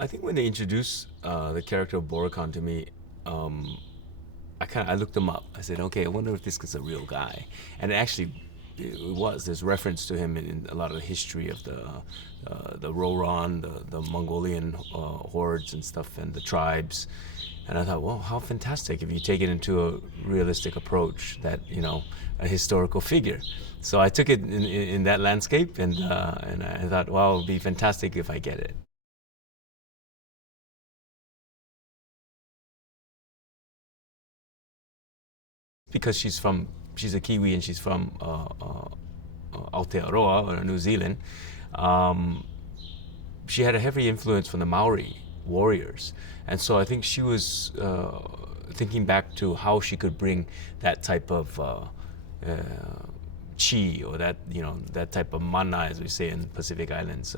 I think when they introduced the character of Borak to me, um, I looked him up. I said, okay, I wonder if this is a real guy, and it was. There's reference to him in a lot of the history of the Roran, the Mongolian hordes and stuff, and the tribes. And I thought, well, how fantastic if you take it into a realistic approach, that a historical figure. So I took it in that landscape, and I thought, well, it'd be fantastic if I get it. Because she's a Kiwi and she's from Aotearoa, or New Zealand. Um, she had a heavy influence from the Maori Warriors, and so I think she was thinking back to how she could bring that type of chi, or that type of mana, as we say in Pacific Islands,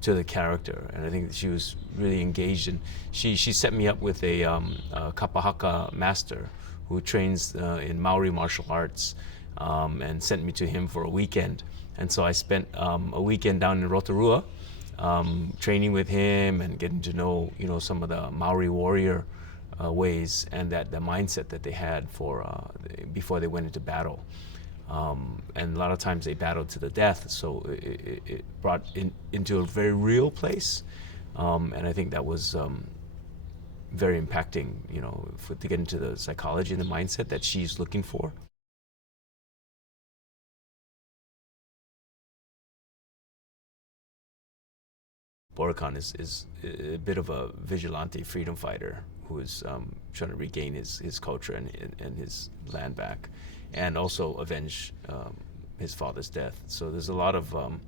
to the character. And I think she was really engaged, and she set me up with a kapahaka master who trains in Maori martial arts, and sent me to him for a weekend. And so I spent a weekend down in Rotorua, training with him and getting to know some of the Maori warrior ways, and that the mindset that they had for before they went into battle. And a lot of times they battled to the death, so it brought into a very real place, and I think that was very impacting, to get into the psychology and the mindset that she's looking for. Borakan is a bit of a vigilante freedom fighter who is trying to regain his culture and his land back, and also avenge his father's death. So there's a lot of um,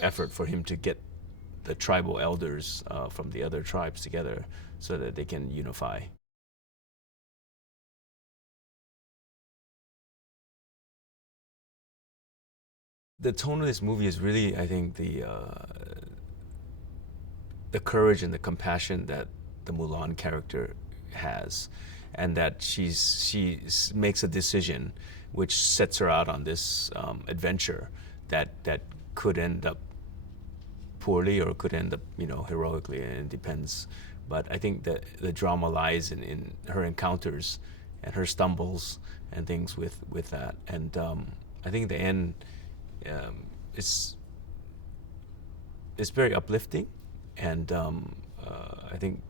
effort for him to get the tribal elders from the other tribes together so that they can unify. The tone of this movie is really, I think, the courage and the compassion that the Mulan character has, and that she makes a decision which sets her out on this adventure that could end up poorly or could end up heroically, and it depends. But I think that the drama lies in her encounters and her stumbles and things with that. And I think the end, um, is very uplifting, and I think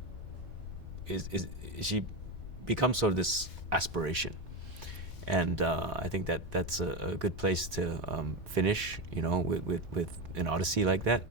is she becomes sort of this aspiration, and I think that's a good place to finish, with an odyssey like that.